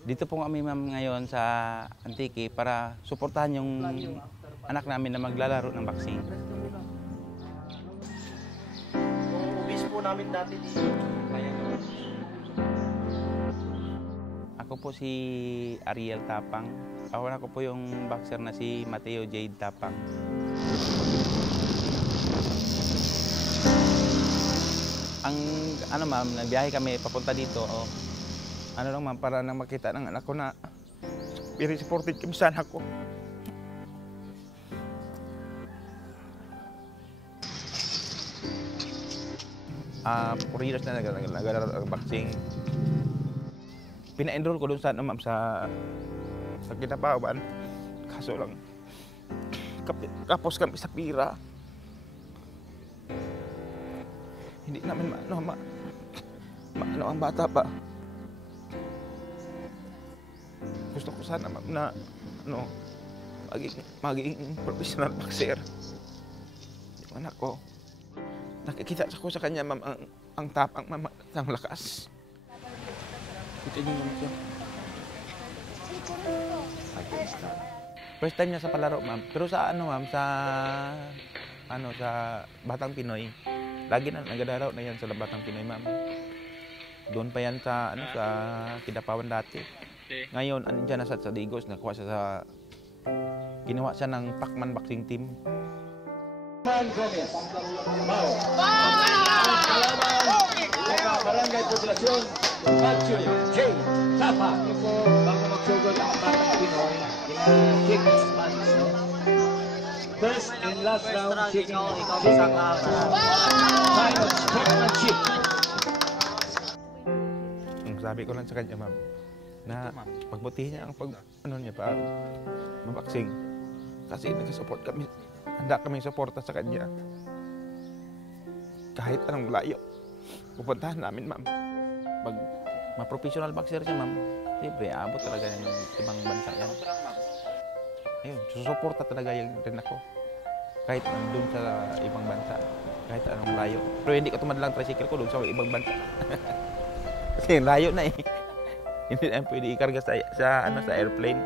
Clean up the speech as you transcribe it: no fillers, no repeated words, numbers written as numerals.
Dito po kami ma'am ngayon sa Antique para suportahan yung anak namin na maglalaro ng boxing. Ubis po namin dati dito. Ako po si Ariel Tapang. Ako po yung boxer na si Mateo Jade Tapang. Ang ano ma'am, nabiyahe kami papunta dito. Ano lang ma'am, para nang makita ng anak ko na very supported kami sa anak ko. 4 years na nag-aaral ng boxing. Pina-enroll ko doon sa ano ma'am sa Kinabawan. Kaso lang kapos kami sa pira. Hindi namin maano ang bata pa. Gusto ko sana ma'am na maging professional boxer. Yung anak ko. Nakikita ko sa kanya ma'am ang tapang ma'am, ang lakas. Kita niyo naman siya. First time niya sa palaro ma'am. Pero sa ano ma'am sa Batang Pinoy. Lagi na naglalaro na yan sa Batang Pinoy ma'am. Doon pa yan sa sa Kidapawan dati. Ngayon andiyan na sa Digos, nakuha siya sa ginawa siya ng Pacman boxing team. Gomez. Mau. Barangay Poblasyon, Matthew J. Tapa. Bago magsugod ang Batang Pinoy, kick match. First and last round, kicking championship. Ang sabi ko lang sa kanya ma'am, na pagbutihin niya ang maboxing. Kasi nag-support kami, handa kami suporta sa kanya. Kahit anong layo, pupuntahan namin ma'am. Pag ma-professional boxer siya ma'am, siyempre aabot talaga ng ibang bansa yan. Ayun, susuporta talaga yung rin ako. Kahit nandun sa ibang bansa, kahit anong layo. Pero hindi ko tumadlang tricycle ko doon sa ibang bansa. Kasi layo na eh. Hindi na pwede ikarga sa airplane.